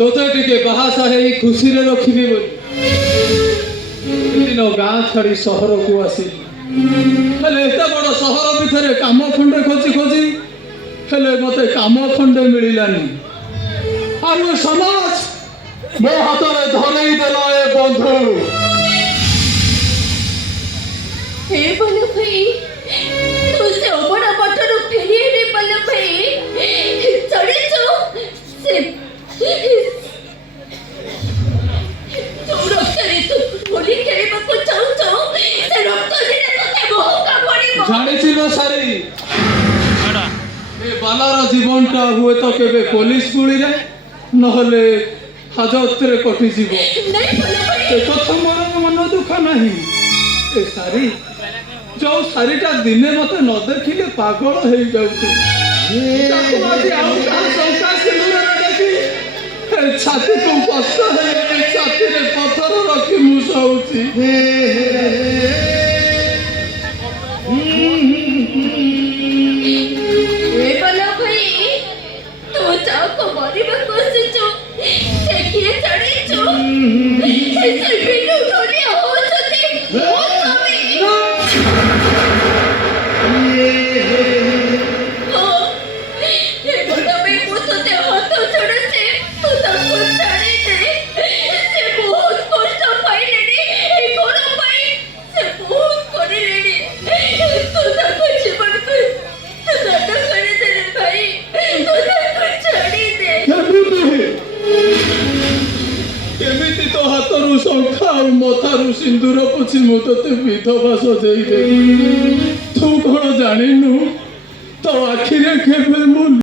तोते टिके बाहासा है खुशी रे रखिबी बोली दिन गाँ छाड़ी सहर को आसिल हेले एत बड़ सहर भितर काम खंडे खोजी खोजी हेले मते काम खंडे मिलानी आम समाज मो हाथ में धरई देला ए बंधु हे बल्लभ भाई तू से ओबड़ा बटर फेरी रे बल्लभ भाई चढ़ी जो से तुम रक्त रे तू होली खेले बको चाउ चाउ से रक्त रे तते बहु का पड़ी जानी छी नो सारी ए बालार जीवनटा हुए तो केबे पुलिस गुली रे नहले हाजत रे कटि जीव नहीं बल्लभ भाई ए कथा मोर मन दुख नहीं ए सारी जो सारीटा दिने मते न देखिले पागल हो जाउती छाती को कष्ट है छाती रे पत्थर रखी मुसाउची हे बल्लभ भाई तू जाओ को मरिबा कोसी जो से किए चढ़ी जो से बिनु ढोली हो जते हो कमी एमिति तो हाथरू शंखा और मथारू सिंदूर पोछि मु तते विधवा सजेई दे तू कौन जानिनु तो आखिरे केबे मु